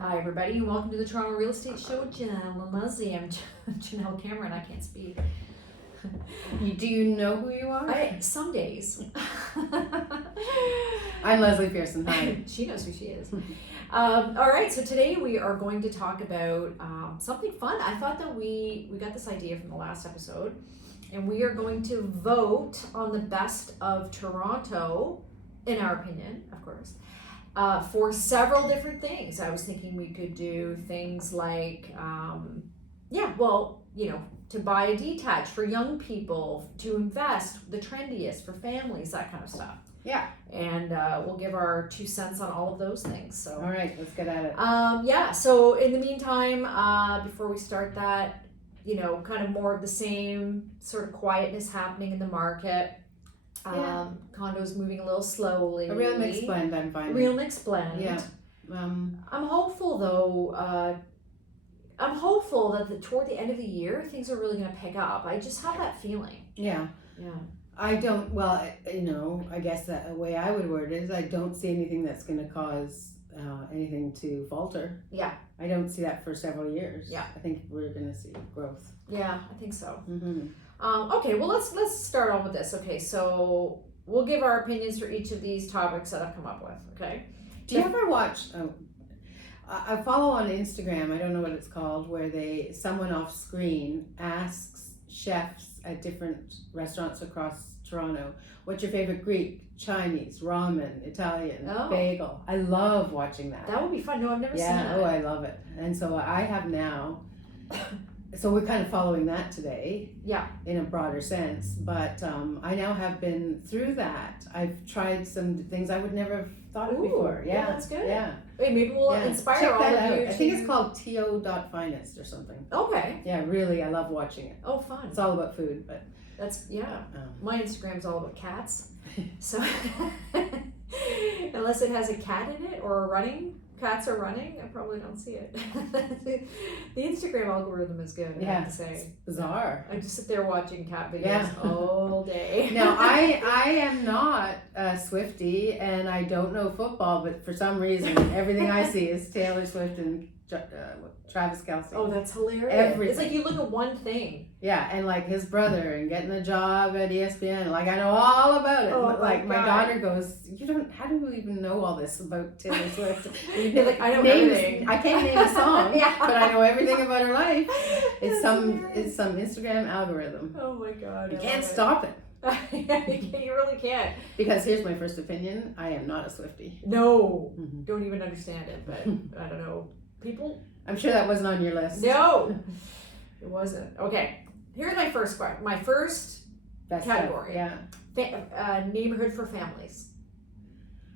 Hi everybody and welcome to the Toronto Real Estate Show with Jenelle and Leslie. I'm Jenelle Cameron, I can't speak. Do you know who you are? Some days. I'm Leslie Pearson, hi. She knows who she is. Alright, so today we are going to talk about something fun. I thought that we got this idea from the last episode and we are going to vote on the best of Toronto, in our opinion, of course. For several different things. I was thinking we could do things like, to buy a detached for young people, to invest, the trendiest for families, that kind of stuff. Yeah. And we'll give our 2 cents on all of those things. So. All right, let's get at it. So in the meantime, before we start that, kind of more of the same sort of quietness happening in the market. Condos moving a little slowly. A real mixed blend, I'm finding. Real mixed blend. Yeah. I'm hopeful though. I'm hopeful that toward the end of the year things are really going to pick up. I just have that feeling. Yeah. Yeah. I don't. Well, I guess that the way I would word it is I don't see anything that's going to cause anything to falter. Yeah. I don't see that for several years. Yeah. I think we're going to see growth. Yeah, I think so. Mm-hmm. Okay, well let's start on with this. Okay, so we'll give our opinions for each of these topics that I've come up with. Okay. Do you ever watch? I follow on Instagram. I don't know what it's called, where someone off screen asks chefs at different restaurants across Toronto, "What's your favorite Greek, Chinese, ramen, Italian, bagel?" I love watching that. That would be fun. No, I've never seen that. Oh, I love it. And so I have now. So we're kind of following that today. Yeah. In a broader sense, but I now have been through that. I've tried some things I would never have thought of before. Yeah, that's good. Yeah. Hey, maybe we'll inspire Check all that of out. you. I think it's called to.finest or something. Okay. Yeah, really, I love watching it. Oh, fun. It's all about food, but that's my Instagram's all about cats. So unless it has a cat in it or cats are running, I probably don't see it. The Instagram algorithm is good, I have to say. It's bizarre. I just sit there watching cat videos all day. Now, I am not a Swiftie, and I don't know football, but for some reason, everything I see is Taylor Swift and Travis Kelce. Oh, that's hilarious. Everything. It's like you look at one thing. Yeah, and like his brother and getting a job at ESPN. Like I know all about it. Oh, like my daughter goes, how do you even know all this about Taylor Swift? You're like, I know everything. I can't name a song, but I know everything about her life. It's some Instagram algorithm. Oh my God. You can't stop it. You really can't. Because here's my first opinion. I am not a Swiftie. No. Mm-hmm. Don't even understand it, but I don't know. People. I'm sure that wasn't on your list. No, it wasn't. Okay, here's my first part. My first category. Neighborhood for families.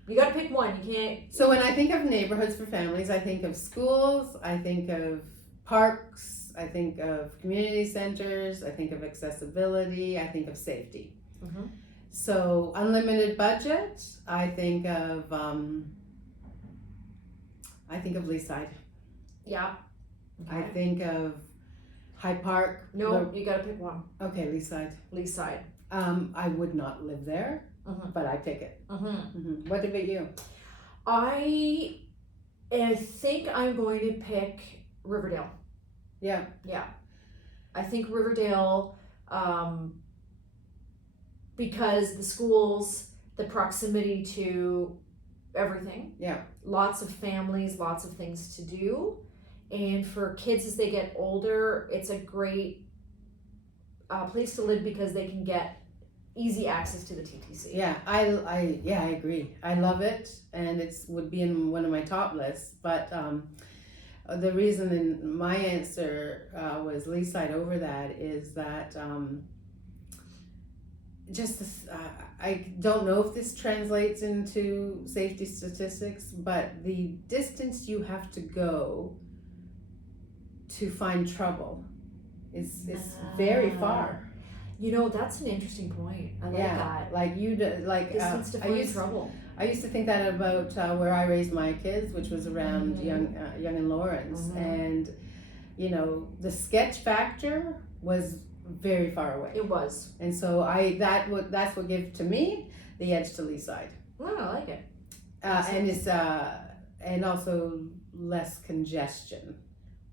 You got to pick one. You can't. So when I think of neighborhoods for families, I think of schools. I think of parks. I think of community centers. I think of accessibility. I think of safety. Mm-hmm. So unlimited budget. I think of Leaside. Yeah. Okay. I think of Hyde Park. No, you gotta pick one. Okay, Leaside. Leaside. I would not live there, but I pick it. What about you? I think I'm going to pick Riverdale. Yeah. Yeah. I think Riverdale, because the schools, the proximity to everything. Yeah. Lots of families, lots of things to do. And for kids as they get older, it's a great place to live because they can get easy access to the TTC. Yeah, I agree. I love it, and would be in one of my top lists. But the reason in my answer was Leaside over that is that I don't know if this translates into safety statistics, but the distance you have to go to find trouble is very far. That's an interesting point. I like that. Like distance to find trouble. I used to think that about where I raised my kids, which was around Young and Lawrence, and the sketch factor was very far away. It was. And so that's what gave to me the edge to Leaside. Oh, I like it. And and also less congestion,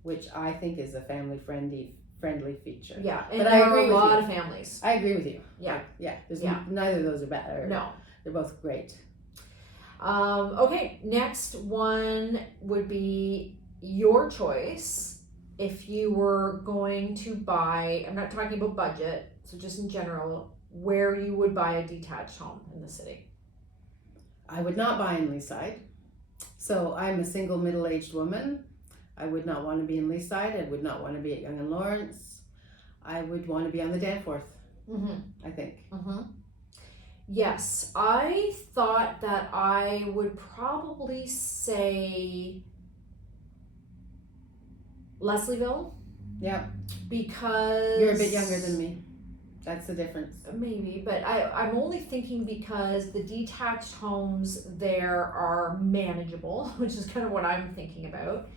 which I think is a family friendly feature. Yeah, and But there I are agree a with lot you. of families. I agree with you. Yeah. Like, yeah. Yeah. Neither of those are bad. No. They're both great. Okay, next one would be your choice if you were going to buy, I'm not talking about budget, so just in general, where you would buy a detached home in the city. I would not buy in Leaside. So I'm a single middle-aged woman. I would not want to be in Leaside. I would not want to be at Yonge and Lawrence. I would want to be on the Danforth, I think. Yes, I thought that I would probably say Leslieville. Yeah. Because You're a bit younger than me. That's the difference. Maybe, but I'm only thinking because the detached homes there are manageable, which is kind of what I'm thinking about.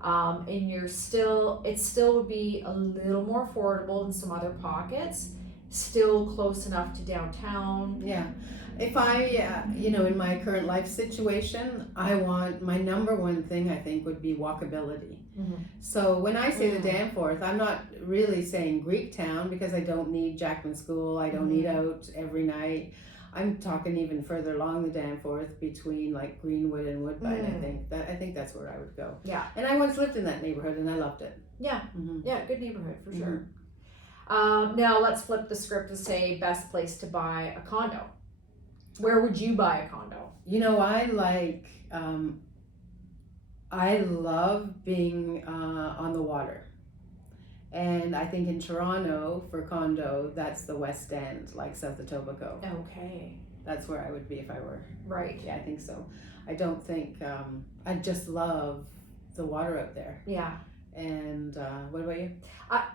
And it still would be a little more affordable than some other pockets, still close enough to downtown. Yeah. If I, in my current life situation, my number one thing I think would be walkability. So when I say the Danforth, I'm not really saying Greektown because I don't need Jackman School. I don't need out every night. I'm talking even further along the Danforth between like Greenwood and Woodbine. I think that's where I would go. Yeah. And I once lived in that neighborhood and I loved it. Yeah. Yeah, good neighborhood for sure. Now let's flip the script to say best place to buy a condo. Where would you buy a condo? I love being on the water. And I think in Toronto for condo, that's the West End, like South Etobicoke. Okay. That's where I would be if I were. Right. Yeah, I think so. I don't think, I just love the water out there. Yeah. And what about you?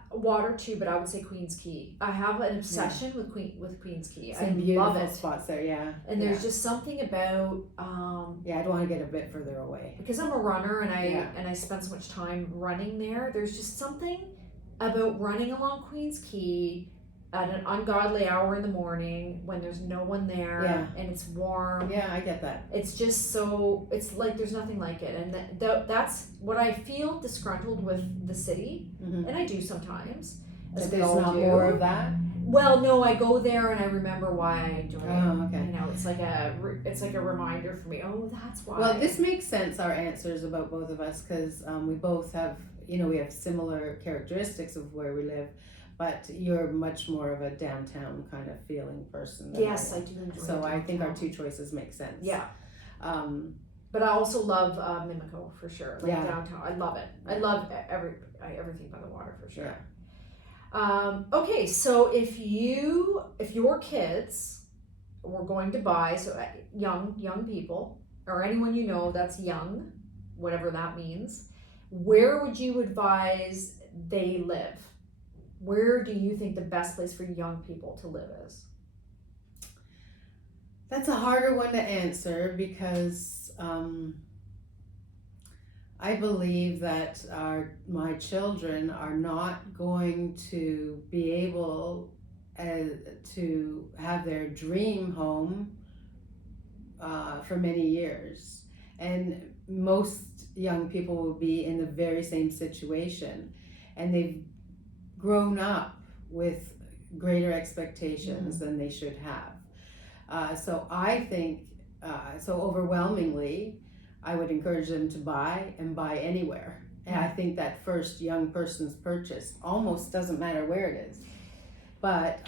Water too, but I would say Queen's Quay. I have an obsession with Queen's Quay. Some I beautiful love it. spots there, yeah. And there's just something about I'd want to get a bit further away. because I'm a runner and I spend so much time running there. There's just something about running along Queen's Quay at an ungodly hour in the morning when there's no one there and it's warm. Yeah, I get that. It's just so, it's like there's nothing like it. And that's what I feel disgruntled with the city. And I do sometimes. But there's not more of that? Well, no, I go there and I remember why I joined. Oh, okay. You know, it's like a reminder for me. Oh, that's why. Well, this makes sense, our answers about both of us, because we both have, we have similar characteristics of where we live. But you're much more of a downtown kind of feeling person. Yes, I do enjoy So downtown. I think our two choices make sense. Yeah. But I also love Mimico for sure. Like downtown. I love it. I love everything by the water for sure. Yeah. Okay, so if your kids were going to buy, so young people, or anyone you know that's young, whatever that means, where would you advise they live? Where do you think the best place for young people to live is? That's a harder one to answer because I believe that my children are not going to be able to have their dream home for many years. And most young people will be in the very same situation. And they've grown up with greater expectations than they should have. So I think, overwhelmingly, I would encourage them to buy anywhere. And I think that first young person's purchase almost doesn't matter where it is. But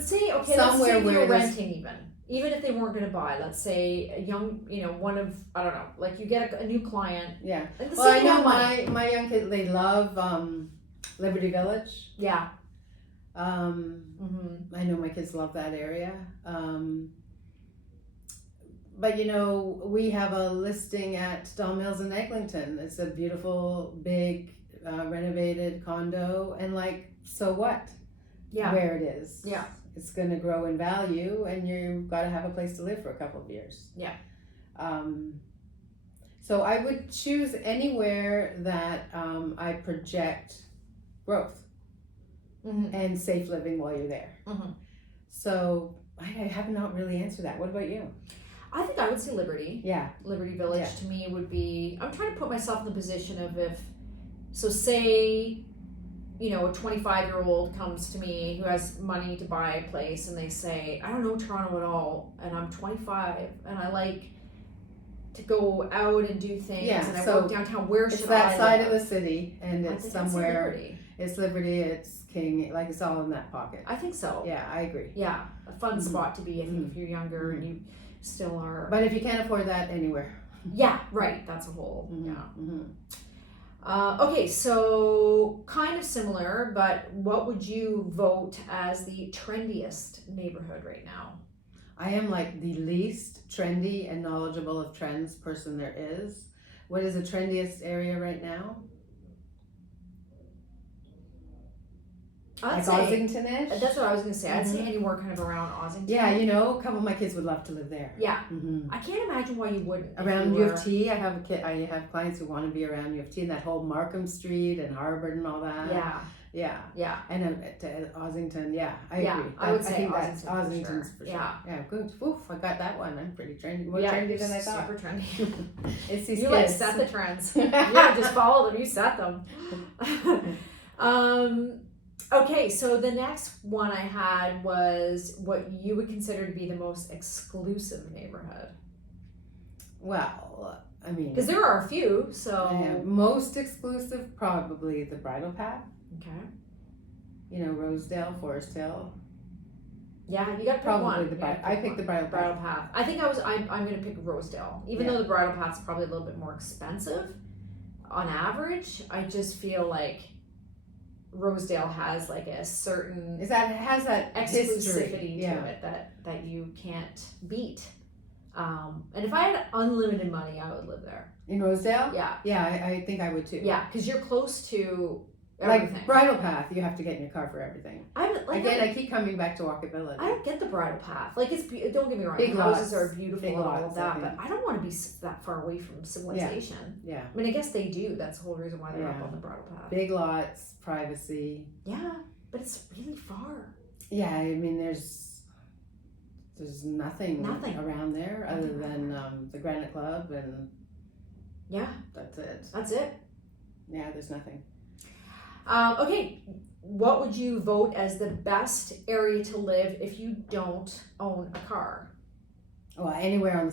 say, okay, somewhere let's say where they're renting even if they weren't going to buy, let's say a young, one of, I don't know, like you get a new client. Yeah. And well, I know my young kids, they love Liberty Village. Yeah. I know my kids love that area. But we have a listing at Don Mills in Eglington. It's a beautiful, big, renovated condo. And so what? Yeah. Where it is. Yeah. It's going to grow in value and you've got to have a place to live for a couple of years. Yeah. So I would choose anywhere that I project growth and safe living while you're there. So I have not really answered that. What about you? I think I would say Liberty. Yeah. Liberty Village Yeah. to me would be, I'm trying to put myself in the position of so say, a 25-year-old comes to me who has money to buy a place and they say, I don't know Toronto at all and I'm 25 and I like to go out and do things and I work downtown, where should I It's that side live? of the city and it's somewhere, Liberty. it's Liberty, it's King, like it's all in that pocket. I think so. Yeah, I agree. Yeah, a fun spot to be, I think, if you're younger and you still are. But if you can't afford that, anywhere. Yeah, right, that's a whole, okay, so kind of similar, but what would you vote as the trendiest neighborhood right now? I am like the least trendy and knowledgeable of trends person there is. What is the trendiest area right now? I'd like say, Ossington-ish? that's what I was going to say. I'd say anywhere kind of around Ossington. Yeah, a couple of my kids would love to live there. Yeah. I can't imagine why you wouldn't. Around U of T, I have clients who want to be around U of T and that whole Markham Street and Harvard and all that. Yeah. And Ossington, I agree. I would say think that's Ossington's for sure. Yeah, good. Oof, I got that one. I'm pretty trendy. More trendy than I thought. Super trendy. It's these you kids. like set the trends. You don't just follow them, you set them. Okay, so the next one I had was what you would consider to be the most exclusive neighborhood. Well, I mean, because there are a few, so most exclusive probably the Bridle Path. Okay. Rosedale, Forest Hill. Yeah, you got to pick probably one. I picked the Bridle Path. I think I'm going to pick Rosedale, even though the Bridle Path's probably a little bit more expensive on average. I just feel like Rosedale has like a certain it has that exclusivity to it that you can't beat. And if I had unlimited money, I would live there. In Rosedale? Yeah. Yeah, I think I would too. Yeah, because you're close to everything. Like Bridle Path, you have to get in your car for everything. I keep coming back to walkability. I don't get the Bridle Path. Like don't get me wrong, big houses lots, are beautiful and all of lots, that, but I don't want to be that far away from civilization. Yeah. I mean, I guess they do. That's the whole reason why they're up on the Bridle Path. Big lots, privacy. Yeah, but it's really far. Yeah, I mean, there's nothing around there other than the Granite Club and that's it. Yeah, there's nothing. Okay, what would you vote as the best area to live if you don't own a car? Well, anywhere on the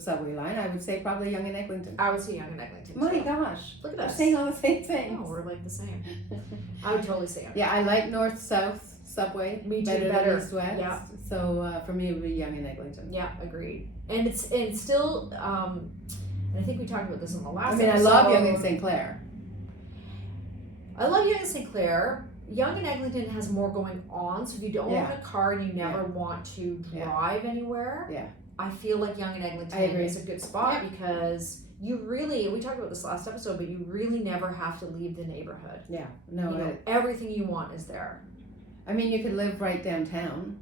subway line, I would say probably Yonge and Eglington. I would say Yonge and Eglington. My gosh, look at us. We're saying all the same things. Oh, we're like the same. I would totally say Yonge. Yeah, I like north-south subway. Me too. Better than east-west. Yeah. So for me, it would be Yonge and Eglington. Yeah, agreed. And it's still. And I think we talked about this in the last. I love Yonge and St. Clair. I love Yonge and St. Clair. Yonge and Eglington has more going on, so if you don't own a car and you never want to drive anywhere, I feel like Yonge and Eglington is a good spot because you really, we talked about this last episode, but you really never have to leave the neighborhood. Yeah, no. Everything you want is there. I mean, you could live right downtown.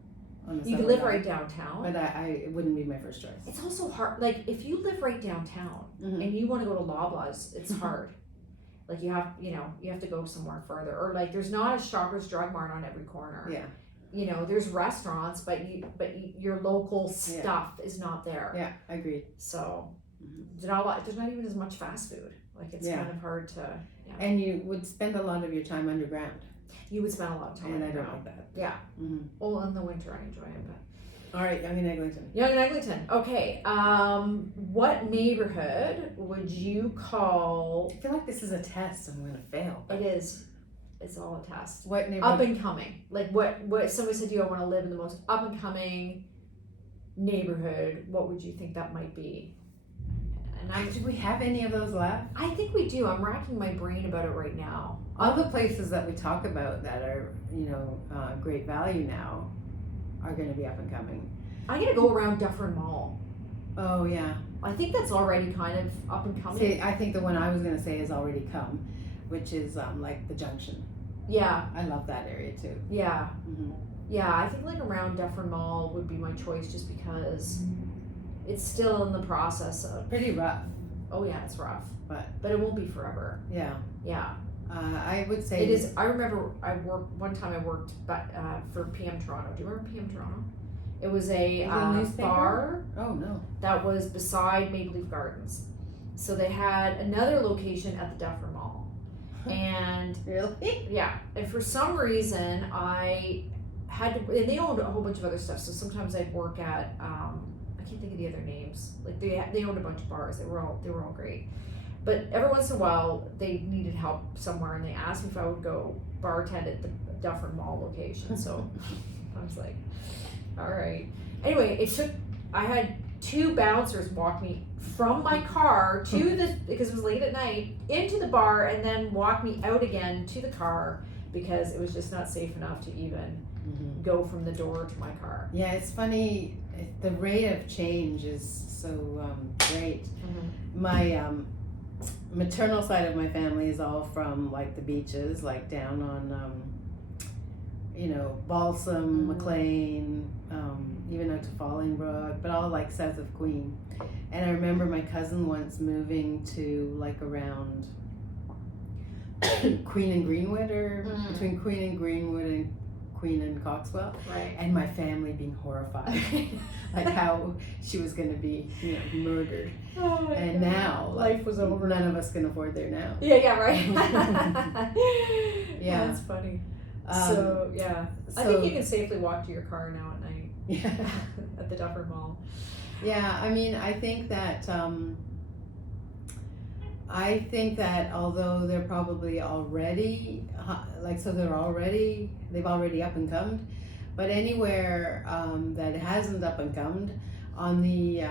You could live right downtown. But it wouldn't be my first choice. It's also hard, like if you live right downtown and you want to go to Loblaws, it's hard. Like you have to go somewhere further, or like there's not a Shoppers Drug Mart on every corner. Yeah. There's restaurants, but your local stuff is not there. Yeah, I agree. So there's not even as much fast food. Like it's kind of hard to. Yeah. And you would spend a lot of your time underground. You would spend a lot of time. And I don't like that. Yeah. Well, in the winter I enjoy it, but. All right, Yonge and Eglington. Yonge and Eglington. Okay. What neighborhood would you call? I feel like this is a test. I'm going to fail. It is. It's all a test. What neighborhood? Up and coming. Like what somebody said to you, I want to live in the most up and coming neighborhood. What would you think that might be? And do we have any of those left? I think we do. I'm racking my brain about it right now. All the places that we talk about that are, great value now are going to be up and coming. I'm going to go around Dufferin Mall. Oh, yeah. I think that's already kind of up and coming. See, I think the one I was going to say has already come, which is like the Junction. Yeah. I love that area too. Yeah. Yeah, I think like around Dufferin Mall would be my choice just because it's still in the process of... Pretty rough. Oh, yeah, it's rough. But it won't be forever. Yeah. Yeah. I would say... It is... I remember one time I worked for PM Toronto. Do you remember PM Toronto? It was a Is it a newspaper? bar Oh no. that was beside Maple Leaf Gardens. So they had another location at the Duffer Mall. And Really? yeah, and for some reason I had to, and they owned a whole bunch of other stuff. So sometimes I'd work at, I can't think of the other names. Like they owned a bunch of bars. They were all great. But every once in a while they needed help somewhere, and they asked me if I would go bartend at the Duffer Mall location. So I was like, all right. Anyway, I had 2 bouncers walk me from my car to the, because it was late at night, into the bar, and then walk me out again to the car because it was just not safe enough to even go from the door to my car. Yeah, it's funny. The rate of change is so great. My maternal side of my family is all from like the beaches, like down on Balsam, McLean, even out to Fallingbrook, but all like south of Queen. And I remember my cousin once moving to like around Queen and Greenwood, or between Queen and Greenwood and Queen and Coxwell, Right. and my family being horrified, like how she was going to be, murdered. Oh my And God. now, Life was over. None of us can afford there now. Yeah, right. Yeah. That's funny. I so- think you can safely walk to your car now at night Yeah. at the Duffer Mall. Yeah, I mean, I think that although they're probably already they've already up and come, but anywhere that hasn't up and come on the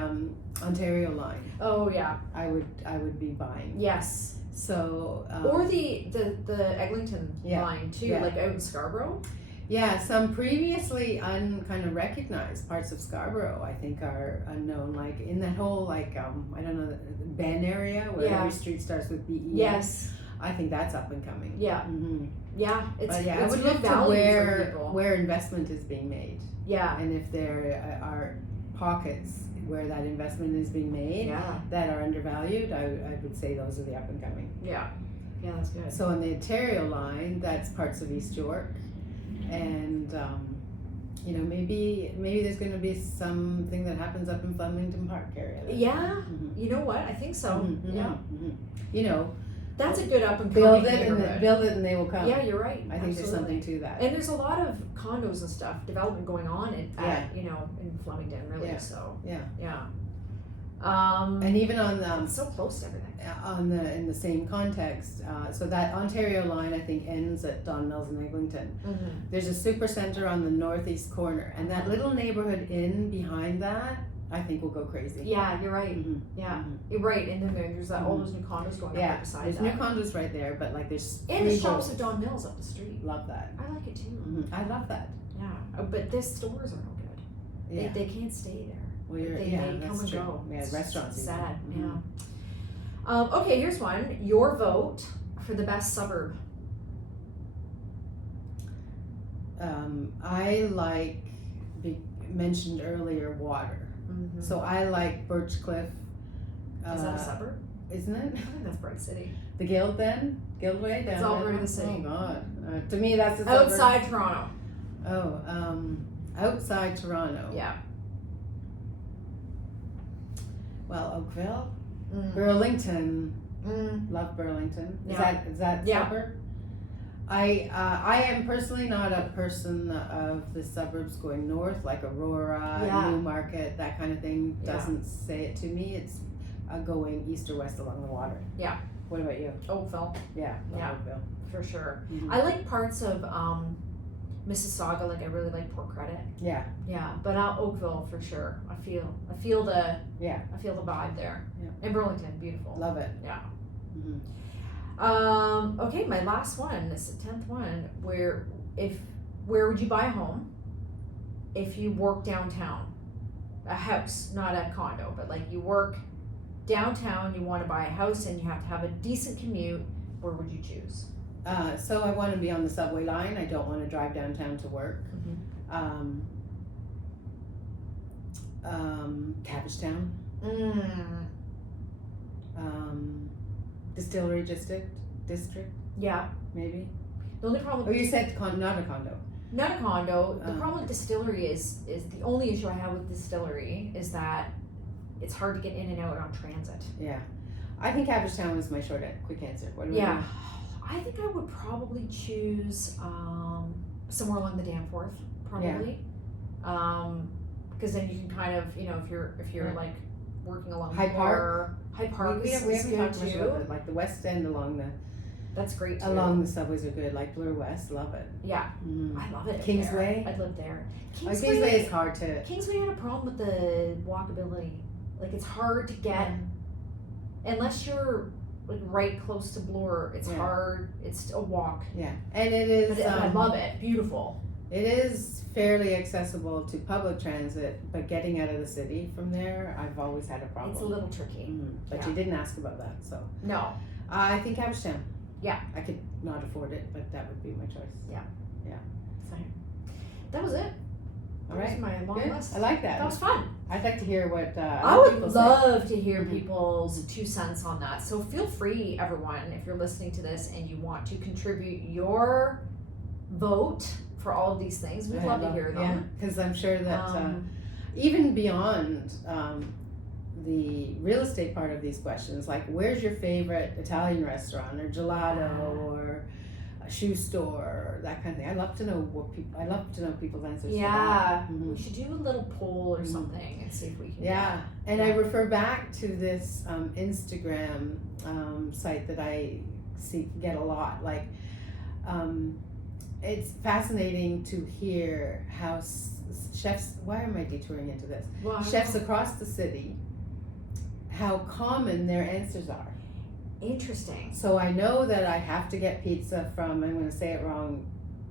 Ontario line, Oh yeah. I would be buying. Yes. So Or the Eglington Yeah. line too, Yeah. like out in Scarborough. yeah, some previously kind of recognized parts of Scarborough, I think, are unknown. Like in that whole I don't know, Ben area where Yeah. every street starts with BE. Yes. I think that's up and coming. Yeah. Mm-hmm. Yeah. It's But yeah, it's I would good look to value for people. where investment is being made, Yeah. and if there are pockets where that investment is being made Yeah. that are undervalued, I would say those are the up and coming. Yeah. Yeah. That's good. So on the Ontario line, that's parts of East York, and maybe there's going to be something that happens up in Flemington Park area. Yeah. Mhm. You know what? I think so. Mhm, Yeah. mhm. That's a good up and coming Build it and they will come. Yeah, you're right. I think there's something to that. And there's a lot of condos and stuff, development going on in Flemington, really. Yeah. So Yeah. yeah. And even on It's so close to everything. in the same context, so that Ontario line I think ends at Don Mills and Eglington. There's a super center on the northeast corner, and that little neighborhood inn behind that I think will go crazy. Yeah, you're right. Mhm. Yeah, Mhm. you're right. And then there's all those new condos going up Yeah, right beside there's that. new condos right there, but like there's And the freehold. shops at Don Mills up the street. Love that. I like it too. I love that. Yeah, but the stores are no good. Yeah. They can't stay there. Well, They come that's and true. go. Yeah, It's restaurants. even. sad. Mhm. Yeah. Okay, here's one. Your vote for the best suburb. I like mentioned earlier water. So I like Birchcliff. Is that a suburb? Isn't it? I think that's Bright City. The Guild then? Guildway? It's down all there? part of the city. Oh God. To me that's the suburb. Outside Toronto. Oh, outside Toronto. Yeah. Well, Oakville. Mm. Burlington. Mm. Love Burlington. Yeah. Is that Yeah. suburb? I am personally not a person of the suburbs going north, like Aurora, Yeah. Newmarket, that kind of thing. Yeah. Doesn't say it to me. It's going east or west along the water. Yeah. What about you? Oakville, Yeah. love Yeah. Oakville. for sure. Mhm. I like parts of Mississauga. Like I really like Port Credit. Yeah. Yeah, but Oakville for sure. I feel the Yeah. I feel the vibe there. Yeah. And Burlington, beautiful. Love it. Yeah. Mhm. Okay, my last one, this is the 10th one. Where would you buy a home if you work downtown? A house, not a condo, but like you work downtown, you want to buy a house and you have to have a decent commute. Where would you choose? So I want to be on the subway line. I don't want to drive downtown to work. Cabbagetown. Distillery district, Yeah. maybe. The only problem. Oh, you said not a condo. Not a condo. The problem with distillery is the only issue I have with distillery is that it's hard to get in and out on transit. Yeah. I think Haverstown was my quick answer. What do you Yeah. I think I would probably choose somewhere along the Danforth, probably. Because then you can kind of, if you're like working along Hyde Park. Hyde Park We is haven't good talked much too. about it. Like the West End That's great too. along the subways are good. Like Bloor West, love it. Yeah, I love it. Kingsway? I'd live there. Kingsway is hard to. Kingsway had a problem with the walkability. Like it's hard to get, unless you're like right close to Bloor. It's hard. It's a walk. Yeah, and it is. But I love it. Beautiful. It is fairly accessible to public transit, but getting out of the city from there, I've always had a problem. It's a little tricky. But you didn't ask about that, so. No. I think Haverstown. Yeah. I could not afford it, but that would be my choice. Same. That was it. All That right. was my long Good. list. I like That that. was fun. I'd like to hear what I other would people say. love to hear Mhm. people's 2 cents on that. So feel free, everyone, if you're listening to this and you want to contribute your vote for all of these things, we'd love to hear them. Yeah, because I'm sure that Um, even beyond the real estate part of these questions, like where's your favorite Italian restaurant or gelato or a shoe store or that kind of thing. I love to know people's answers. yeah, to that. we should do a little poll or something and see if we can. Yeah, and I refer back to this Instagram site that I get a lot. Like, it's fascinating to hear how chefs. Why am I detouring into this? Well, Chefs across the city, how common their answers are. Interesting. So I know that I have to get pizza from, I'm going to say it wrong,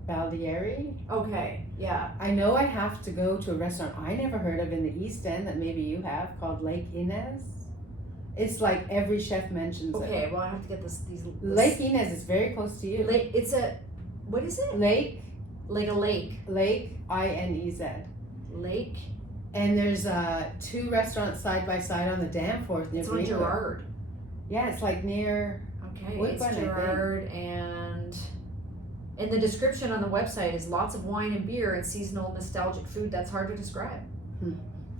Baldieri. Okay. Yeah. I know I have to go to a restaurant I never heard of in the East End that maybe you have, called Lake Inez. It's like every chef mentions it. Okay. Well, I have to get this. Lake Inez is very close to you. Lake. It's a. What is it? Lake. Like a lake. Lake, Inez. Lake. And there's 2 restaurants side by side on the Danforth near It's on Greenwood. Gerard. Yeah, it's like near. Okay, Woodbine, it's I think. Gerard, and in the description on the website is lots of wine and beer and seasonal nostalgic food that's hard to describe.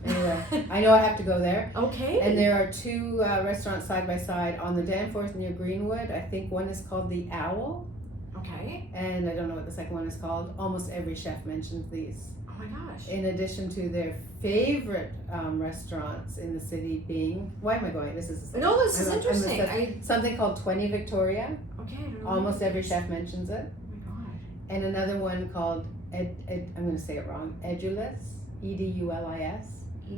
Anyway, I know I have to go there. Okay. And there are 2 restaurants side by side on the Danforth near Greenwood. I think one is called the Owl, Okay. and I don't know what the second one is called. Almost every chef mentions these. Oh my gosh. In addition to their favorite restaurants in the city being, why am I going? This is No, this is I'm interesting. something called 20 Victoria. Okay. I don't know. Almost every chef mentions it. Oh my god. And another one called I'm going to say it wrong. Edulis, Edulis.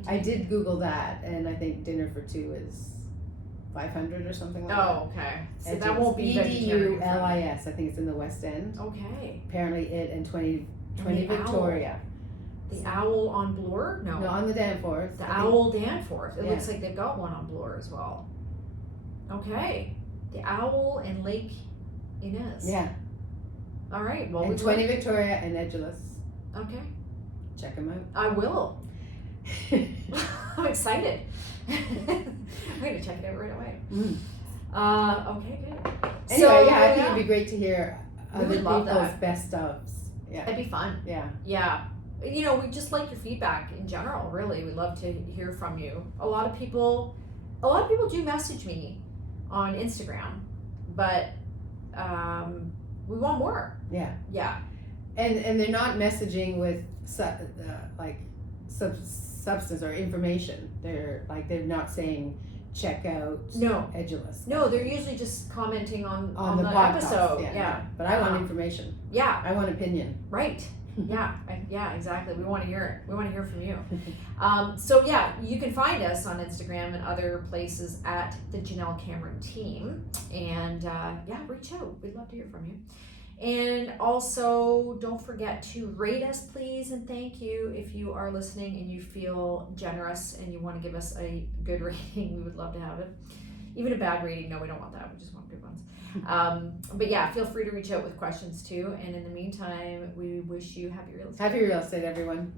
I did Google that, and I think dinner for 2 is 500 or something like that. Oh, okay. So that won't be vegetarian. Edulis. I think it's in the West End. Okay. Apparently, it and 20 the Victoria. The Owl on Bloor? No. No, on the Danforth. The I think. Owl Danforth. It Yeah. looks like they've got one on Bloor as well. Okay. The Owl and Lake Inez. Yeah. All right. Well, And 20 Victoria and Edulis. Okay. Check them out. I will. I'm excited. I'm gonna check it out right away. Okay, good. Anyway, yeah, I think it'd be great to hear We other would love people's that. best ofs. Yeah. That'd be fun. Yeah. Yeah. You know, we just like your feedback in general, really. We'd love to hear from you. A lot of people do message me on Instagram, but we want more. Yeah. Yeah. And they're not messaging with substance or information. They're not saying check out No. Edulis. No, they're usually just commenting on the podcast, episode. Yeah. Yeah. But I want information. Yeah. I want opinion. Right. Yeah. Yeah, exactly. We want to hear it. We want to hear from you. So yeah, you can find us on Instagram and other places at the Jenelle Cameron team. And yeah, reach out. We'd love to hear from you. And also, don't forget to rate us, please, and thank you if you are listening and you feel generous and you want to give us a good rating. We would love to have it. Even a bad rating, no, we don't want that. We just want good ones. But yeah, feel free to reach out with questions too. And in the meantime, we wish you happy real estate. Happy real estate, everyone.